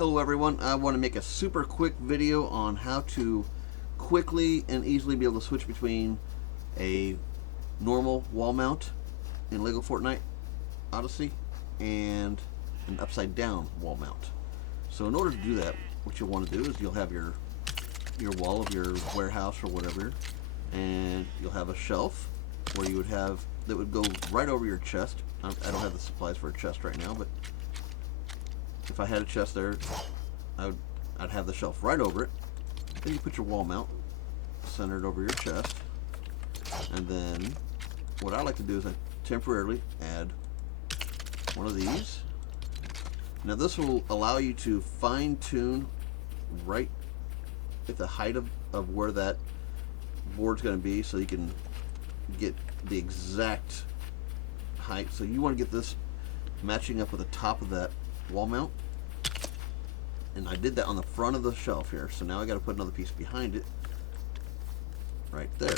Hello everyone, I want to make a super quick video on how to quickly and easily be able to switch between a normal wall mount in Lego Fortnite Odyssey and an upside down wall mount. So in order to do that, what you'll want to do is you'll have your wall of your warehouse or whatever, and you'll have a shelf where you would have that would go right over your chest. I don't have the supplies for a chest right now, but if I had a chest there, I'd have the shelf right over it. Then you put your wall mount centered over your chest, and then what I like to do is I temporarily add one of these. Now this will allow you to fine tune right at the height of where that board's going to be, so you can get the exact height. So you want to get this matching up with the top of that wall mount, and I did that on the front of the shelf here, so now I got to put another piece behind it right there.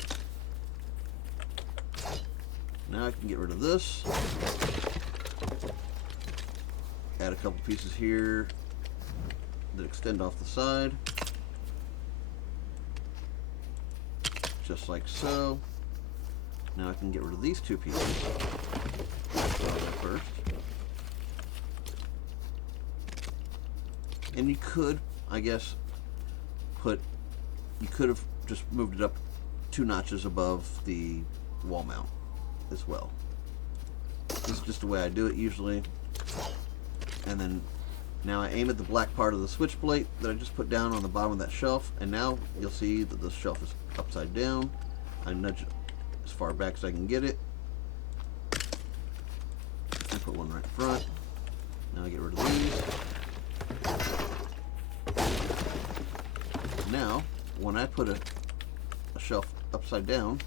Now I can get rid of this, add a couple pieces here that extend off the side, just like so. Now I can get rid of these two pieces first. And you could, I guess, you could have just moved it up 2 notches above the wall mount as well. This is just the way I do it usually. And then now I aim at the black part of the switch plate that I just put down on the bottom of that shelf, and now you'll see that the shelf is upside down. I nudge it as far back as I can get it. I put one right in front. Now I get rid of these. Now, when I put a shelf upside down,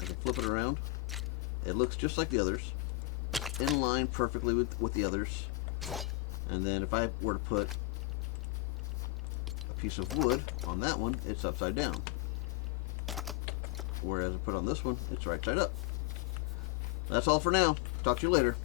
I can flip it around. It looks just like the others, in line perfectly with the others. And then if I were to put a piece of wood on that one, it's upside down. Whereas I put on this one, it's right side up. That's all for now. Talk to you later.